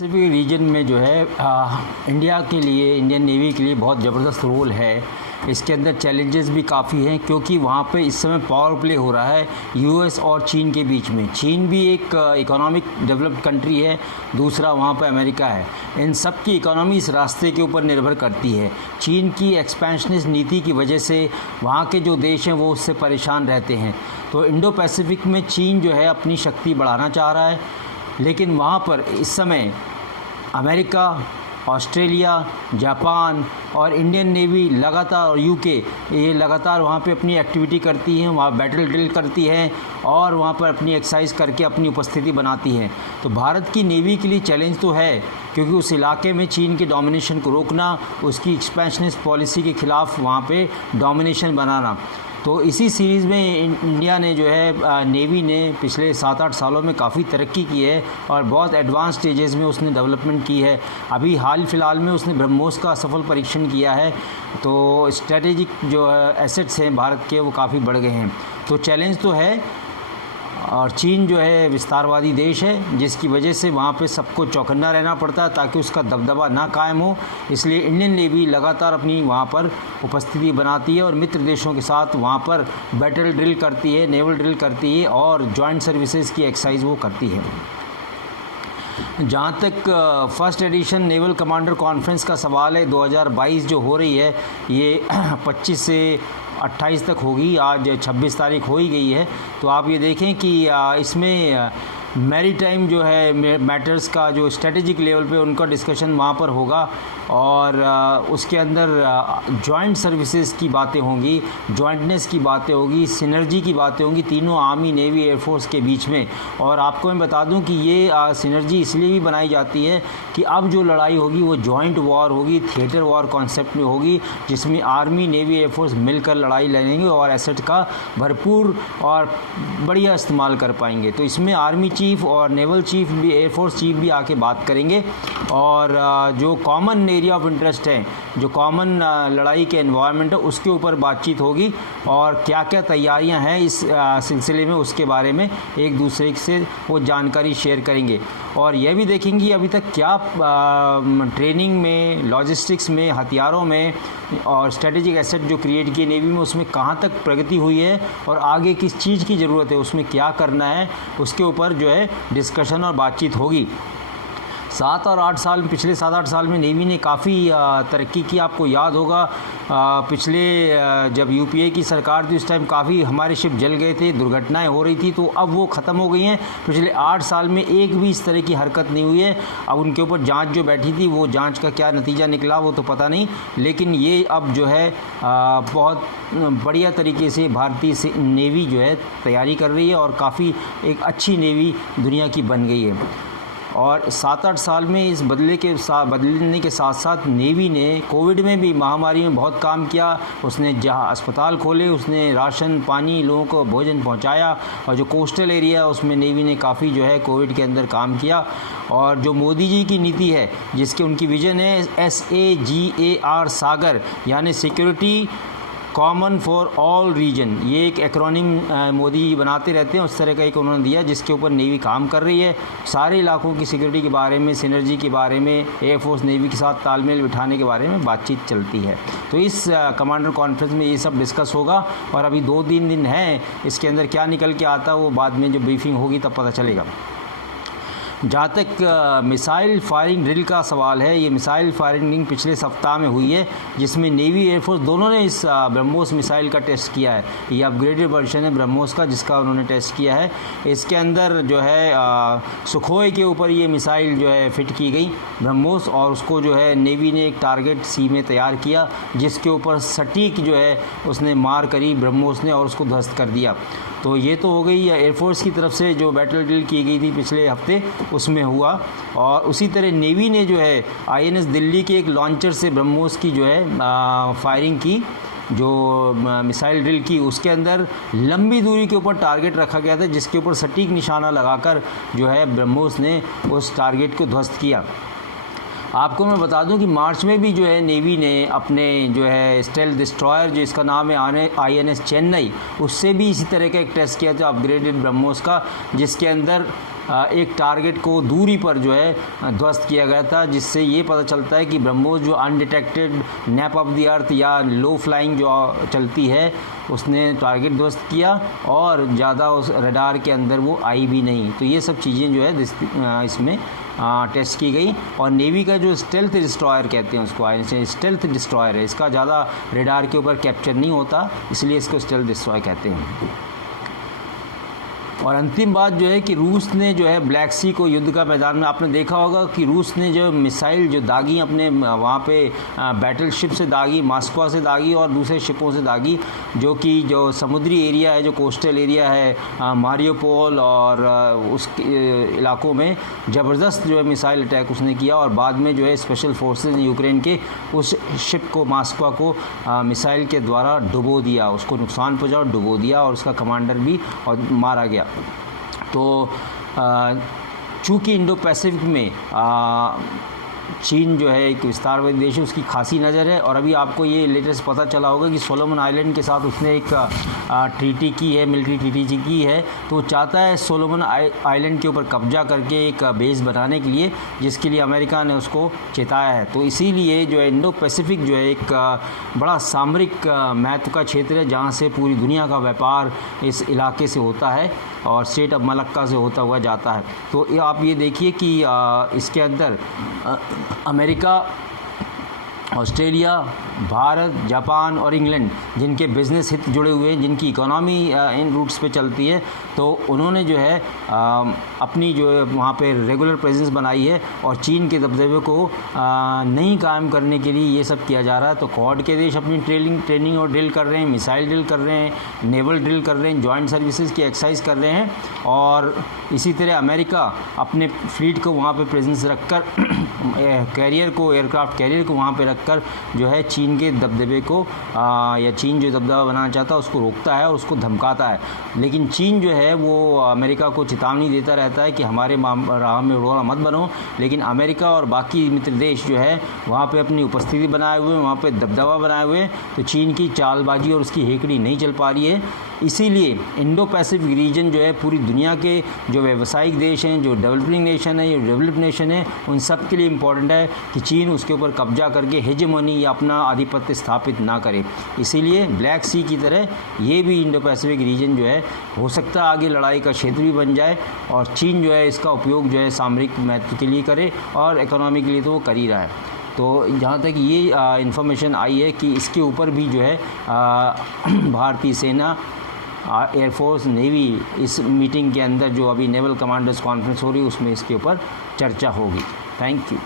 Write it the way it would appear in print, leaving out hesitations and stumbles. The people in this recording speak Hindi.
पैसिफिक रीजन में जो है इंडिया के लिए, इंडियन नेवी के लिए बहुत ज़बरदस्त रोल है। इसके अंदर चैलेंजेस भी काफ़ी हैं क्योंकि वहाँ पे इस समय पावर प्ले हो रहा है यूएस और चीन के बीच में। चीन भी एक इकोनॉमिक डेवलप्ड कंट्री है, दूसरा वहाँ पे अमेरिका है। इन सब की इकोनॉमी इस रास्ते के ऊपर निर्भर करती है। चीन की एक्सपेंशनिस्ट नीति की वजह से वहाँ के जो देश हैं वो उससे परेशान रहते हैं। तो इंडो पैसिफिक में चीन जो है अपनी शक्ति बढ़ाना चाह रहा है, लेकिन वहाँ पर इस समय अमेरिका, ऑस्ट्रेलिया, जापान और इंडियन नेवी लगातार, और यूके, ये लगातार वहाँ पे अपनी एक्टिविटी करती हैं, वहाँ बैटल ड्रिल करती हैं और वहाँ पर अपनी एक्सरसाइज करके अपनी उपस्थिति बनाती हैं। तो भारत की नेवी के लिए चैलेंज तो है क्योंकि उस इलाके में चीन के डोमिनेशन को रोकना, उसकी एक्सपेंशनिस्ट पॉलिसी के ख़िलाफ़ वहाँ पे डोमिनेशन बनाना। तो इसी सीरीज़ में इंडिया ने जो है नेवी ने पिछले 7-8 सालों में काफ़ी तरक्की की है और बहुत एडवांस स्टेजेस में उसने डेवलपमेंट की है। अभी हाल फिलहाल में उसने ब्रह्मोस का सफल परीक्षण किया है। तो स्ट्रेटेजिक जो एसेट्स हैं भारत के वो काफ़ी बढ़ गए हैं। तो चैलेंज तो है, और चीन जो है विस्तारवादी देश है जिसकी वजह से वहाँ पे सबको चौकन्ना रहना पड़ता है ताकि उसका दबदबा ना कायम हो। इसलिए इंडियन नेवी लगातार अपनी वहाँ पर उपस्थिति बनाती है और मित्र देशों के साथ वहाँ पर बैटल ड्रिल करती है, नेवल ड्रिल करती है और जॉइंट सर्विसेज की एक्सरसाइज वो करती है। जहाँ तक first edition naval commander conference का सवाल है, 2022 जो हो रही है ये 25 से 28 तक होगी। आज 26 तारीख हो ही गई है। तो आप ये देखें कि इसमें मैरीटाइम जो है मैटर्स का जो स्ट्रेटेजिक लेवल पे उनका डिस्कशन वहाँ पर होगा और उसके अंदर जॉइंट सर्विसेज की बातें होंगी, जॉइंटनेस की बातें होगी, सिनर्जी की बातें होंगी तीनों आर्मी, नेवी, एयरफोर्स के बीच में। और आपको मैं बता दूं कि ये सिनर्जी इसलिए भी बनाई जाती है कि अब जो लड़ाई होगी वो जॉइंट वॉर होगी, थिएटर वॉर कॉन्सेप्ट में होगी, जिसमें आर्मी, नेवी, एयरफोर्स मिलकर लड़ाई लड़ेंगे और एसेट का भरपूर और बढ़िया इस्तेमाल कर पाएंगे। तो इसमें आर्मी चीफ और नेवल चीफ भी, एयरफोर्स चीफ भी आके बात करेंगे और जो कॉमन एरिया ऑफ इंटरेस्ट है, जो कॉमन लड़ाई के एनवायरनमेंट है, उसके ऊपर बातचीत होगी और क्या क्या तैयारियां हैं इस सिलसिले में उसके बारे में एक दूसरे से वो जानकारी शेयर करेंगे। और यह भी देखेंगे अभी तक क्या ट्रेनिंग में, लॉजिस्टिक्स में, हथियारों में और स्ट्रेटेजिक एसेट जो क्रिएट किए नेवी में उसमें कहाँ तक प्रगति हुई है और आगे किस चीज़ की ज़रूरत है, उसमें क्या करना है, उसके ऊपर जो है डिस्कशन और बातचीत होगी। 7 और 8 साल, पिछले 7-8 साल में नेवी ने काफ़ी तरक्की की। आपको याद होगा पिछले जब यूपीए की सरकार थी उस टाइम काफ़ी हमारे शिप जल गए थे, दुर्घटनाएं हो रही थी, तो अब वो ख़त्म हो गई हैं। पिछले 8 साल में एक भी इस तरह की हरकत नहीं हुई है। अब उनके ऊपर जांच जो बैठी थी वो जांच का क्या नतीजा निकला वो तो पता नहीं, लेकिन ये अब जो है बहुत बढ़िया तरीके से भारतीय नेवी जो है तैयारी कर रही है और काफ़ी एक अच्छी नेवी दुनिया की बन गई है। और 7-8 साल में इस बदलने के साथ साथ नेवी ने कोविड में भी, महामारी में बहुत काम किया। उसने जहाँ अस्पताल खोले, उसने राशन पानी, लोगों को भोजन पहुँचाया और जो कोस्टल एरिया उसमें नेवी ने काफ़ी जो है कोविड के अंदर काम किया। और जो मोदी जी की नीति है, जिसके उनकी विजन है SAGAR, सागर, यानी security common for all region, ये एक एक्रोनिम मोदी जी बनाते रहते हैं, उस तरह का एक उन्होंने दिया जिसके ऊपर नेवी काम कर रही है। सारे इलाकों की सिक्योरिटी के बारे में, सिनर्जी के बारे में, एयरफोर्स नेवी के साथ तालमेल बिठाने के बारे में बातचीत चलती है। तो इस कमांडर कॉन्फ्रेंस में ये सब डिस्कस होगा और अभी 2-3 दिन हैं, इसके अंदर क्या निकल के आता है वो बाद में जो ब्रीफिंग होगी तब पता चलेगा। जहाँ तक मिसाइल फायरिंग ड्रिल का सवाल है, ये मिसाइल फायरिंग ड्रिल पिछले सप्ताह में हुई है जिसमें नेवी, एयरफोर्स दोनों ने इस ब्रह्मोस मिसाइल का टेस्ट किया है। ये अपग्रेडेड वर्जन है ब्रह्मोस का जिसका उन्होंने टेस्ट किया है। इसके अंदर जो है सुखोई के ऊपर ये मिसाइल जो है फिट की गई ब्रह्मोस, और उसको जो है नेवी ने एक टारगेट सी में तैयार किया जिसके ऊपर सटीक जो है उसने मार करी ब्रह्मोस ने और उसको ध्वस्त कर दिया। तो ये तो हो गई एयरफोर्स की तरफ से जो बैटल ड्रिल की गई थी पिछले हफ्ते उसमें हुआ। और उसी तरह नेवी ने जो है INS दिल्ली के एक लॉन्चर से ब्रह्मोस की जो है फायरिंग की, जो मिसाइल ड्रिल की, उसके अंदर लंबी दूरी के ऊपर टारगेट रखा गया था जिसके ऊपर सटीक निशाना लगाकर जो है ब्रह्मोस ने उस टारगेट को ध्वस्त किया। आपको मैं बता दूं कि मार्च में भी जो है नेवी ने अपने जो है स्टेल्थ डिस्ट्रॉयर, जो इसका नाम है INS चेन्नई, उससे भी इसी तरह का एक टेस्ट किया था अपग्रेडेड ब्रह्मोस का, जिसके अंदर एक टारगेट को दूरी पर जो है ध्वस्त किया गया था, जिससे ये पता चलता है कि ब्रह्मोस जो undetected nap of the earth या लो फ्लाइंग जो चलती है उसने टारगेट ध्वस्त किया और ज़्यादा उस रडार के अंदर वो आई भी नहीं। तो ये सब चीज़ें जो है इसमें टेस्ट की गई। और नेवी का जो स्टेल्थ डिस्ट्रॉयर कहते हैं उसको, स्टेल्थ डिस्ट्रॉयर है, इसका ज़्यादा रडार के ऊपर कैप्चर नहीं होता, इसलिए इसको स्टेल्थ डिस्ट्रॉयर कहते हैं। और अंतिम बात जो है कि रूस ने जो है ब्लैक सी को युद्ध का मैदान में, आपने देखा होगा कि रूस ने जो मिसाइल जो दागी अपने वहाँ पे बैटल शिप से दागी, मॉस्को से दागी और दूसरे शिपों से दागी, जो कि जो समुद्री एरिया है, जो कोस्टल एरिया है मारियोपोल और उस इलाकों में ज़बरदस्त जो है मिसाइल अटैक उसने किया। और बाद में जो है स्पेशल फोर्सेज ने यूक्रेन के उस शिप को, मॉस्को को मिसाइल के द्वारा डुबो दिया, उसको नुकसान पहुँचा और डुबो दिया और उसका कमांडर भी और मारा गया। तो चूँकि इंडो पैसिफिक में चीन जो है एक विस्तारवादी देश है, उसकी खासी नज़र है। और अभी आपको ये लेटेस्ट पता चला होगा कि सोलोमन आइलैंड के साथ उसने एक ट्रीटी की है, मिलिट्री ट्रीटी की है। तो वो चाहता है सोलोमन आइलैंड के ऊपर कब्जा करके एक बेस बनाने के लिए, जिसके लिए अमेरिका ने उसको चेताया है। तो इसीलिए जो है इंडो पैसिफिक जो है एक बड़ा सामरिक महत्व का क्षेत्र है, जहाँ से पूरी दुनिया का व्यापार इस इलाके से होता है और स्टेट ऑफ मलक्का से होता हुआ जाता है। तो आप ये देखिए कि इसके अंदर अमेरिका, ऑस्ट्रेलिया, भारत, जापान और इंग्लैंड, जिनके बिज़नेस हित जुड़े हुए हैं, जिनकी इकोनॉमी इन रूट्स पे चलती है, तो उन्होंने जो है अपनी जो है वहाँ पे रेगुलर प्रेजेंस बनाई है और चीन के दबदबे को नहीं कायम करने के लिए ये सब किया जा रहा है। तो क्वाड के देश अपनी ट्रेनिंग और ड्रिल कर रहे हैं, मिसाइल ड्रिल कर रहे हैं, नेवल ड्रिल कर रहे हैं, जॉइंट सर्विसेज की एक्सरसाइज कर रहे हैं। और इसी तरह अमेरिका अपने फ्लीट को वहाँ पर प्रेजेंस रखकर कैरियर को, एयरक्राफ्ट कैरियर को वहाँ पर रखकर जो है चीन के दबदबे को या चीन जो दबदबा बनाना चाहता है उसको रोकता है और उसको धमकाता है। लेकिन चीन जो है वो अमेरिका को चेतावनी देता रहता है कि हमारे राह में रोड़ा मत बनो, लेकिन अमेरिका और बाकी मित्र देश जो है वहाँ पे अपनी उपस्थिति बनाए हुए हैं, वहाँ पे दबदबा बनाए हुए हैं। तो चीन की चालबाजी और उसकी हेकड़ी नहीं चल पा रही है। इसीलिए इंडो पैसिफिक रीजन जो है पूरी दुनिया के जो व्यावसायिक देश हैं, जो डेवलपिंग नेशन है, जो डेवलप्ड नेशन है, उन सब के लिए इम्पॉर्टेंट है कि चीन उसके ऊपर कब्जा करके हेजेमनी या अपना आधिपत्य स्थापित ना करे। इसीलिए ब्लैक सी की तरह ये भी इंडो पैसिफिक रीजन जो है हो सकता है आगे लड़ाई का क्षेत्र भी बन जाए और चीन जो है इसका उपयोग जो है सामरिक महत्व के लिए करे और इकोनॉमी के लिए तो वो कर ही रहा है। तो जहाँ तक ये इन्फॉर्मेशन आई है कि इसके ऊपर भी जो है भारतीय सेना, एयरफोर्स, नेवी इस मीटिंग के अंदर जो अभी नेवल कमांडर्स कॉन्फ्रेंस हो रही है उसमें इसके ऊपर चर्चा होगी। Thank you.